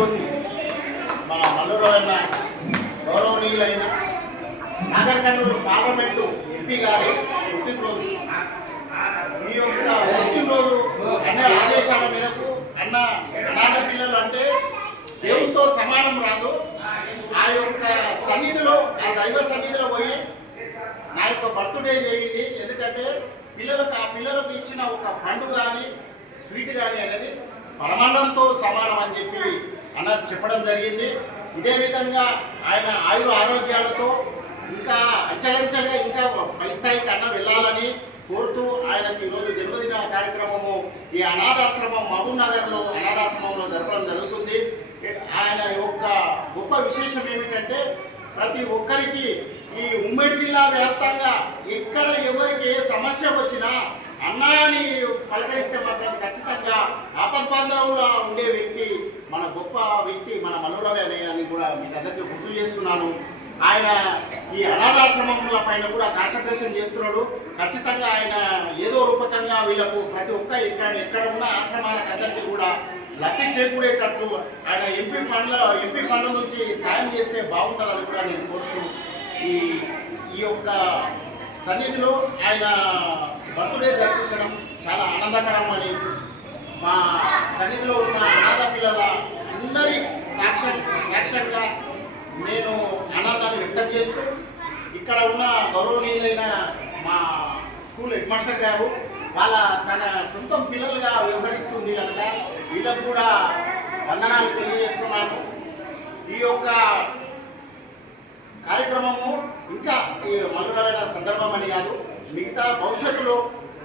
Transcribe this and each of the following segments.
జ్యోతి మా మల్లూరవన్న గౌరవనీయులైన Nagarkurnool parliament MP గారి పుట్టినరోజు. ఈ యొక్క పుట్టినరోజు అన్న ఆదేశాల మేరకు అన్న అనాథ పిల్లలు అంటే దేవునితో సమానం రాదు. ఆ యొక్క సన్నిధిలో ఆ దైవ సన్నిధిలో పోయి నా యొక్క బర్త్డే చేయండి. ఎందుకంటే పిల్లలకు ఆ పిల్లలకు ఇచ్చిన ఒక పండుగ కానీ స్వీట్ కానీ అనేది పరమాన్నంతో సమానం అని చెప్పి అన్న చెప్పడం జరిగింది. ఇదే విధంగా ఆయన ఆయుర ఆరోగ్యాలతో ఇంకా అంచెలంచెలుగా ఇంకా పై స్థాయికి అన్న వెళ్ళాలని కోరుతూ ఆయనకి ఈరోజు జన్మదిన కార్యక్రమము ఈ అనాథాశ్రమం మహబూబ్ నగర్లో అనాథాశ్రమంలో జరపడం జరుగుతుంది. ఆయన యొక్క గొప్ప విశేషం ఏమిటంటే ప్రతి ఒక్కరికి ఈ ఉమ్మడి జిల్లా వ్యాప్తంగా ఎక్కడ ఎవరికి ఏ సమస్య వచ్చినా అన్నాని పలకరిస్తే మాత్రం ఖచ్చితంగా ఆపద్బంధంలో ఉండే వ్యక్తి మన గొప్ప వ్యక్తి మన మనురవే అని కూడా మీకు అందరికీ గుర్తు చేస్తున్నాను. ఆయన ఈ అనాథాశ్రమముల పైన కూడా కాన్సన్ట్రేషన్ చేస్తున్నాడు. ఖచ్చితంగా ఆయన ఏదో రూపకంగా వీళ్ళకు ప్రతి ఒక్క ఇక్కడ ఎక్కడ ఉన్న ఆశ్రమాలకు అందరికీ కూడా లబ్ధి చేకూరేటట్లు ఆయన ఎంపీ ఫండ్ల ఎంపీ ఫండ్ల నుంచి సాయం చేస్తే బాగుంటుందని కూడా నేను కోరుతూ ఈ ఈ యొక్క సన్నిధిలో ఆయన బర్త్డే జరిపించడం చాలా ఆనందకరం అని మా సన్నిధిలో ఉన్న యాక్షన్ యాక్షన్గా నేను ఆనందాన్ని వ్యక్తం చేస్తూ ఇక్కడ ఉన్న గౌరవనీయులైన మా స్కూల్ హెడ్ మాస్టర్ గారు వాళ్ళ తన సొంతం పిల్లలుగా వ్యవహరిస్తుంది కనుక వీళ్ళకు కూడా వందనాలు తెలియజేస్తున్నాను. ఈ యొక్క కార్యక్రమము ఇంకా మధురమైన సందర్భం అని కాదు మిగతా భవిష్యత్తులో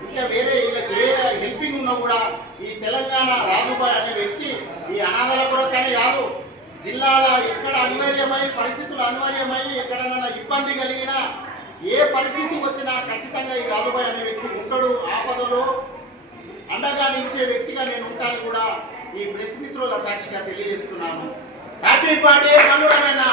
ఇంకా వేరే వీళ్ళకి ఏ హెల్పింగ్ ఉన్నా కూడా ఈ తెలంగాణ రాజుబాయ్ అనే వ్యక్తి ఈ అనాథల కొరకనే కాదు జిల్లాల ఎక్కడ అనివార్యమై పరిస్థితులు అనివార్యమై ఎక్కడైనా ఇబ్బంది కలిగినా ఏ పరిస్థితి వచ్చినా ఖచ్చితంగా ఈ రాజుబాయ్ అనే వ్యక్తి ఉంటాడు. ఆపదలో అండగా నిలిచే వ్యక్తిగా నేను ఉంటాను కూడా ఈ ప్రెస్ మిత్రుల సాక్షిగా తెలియజేస్తున్నాను. Happy birthday మనురమన్న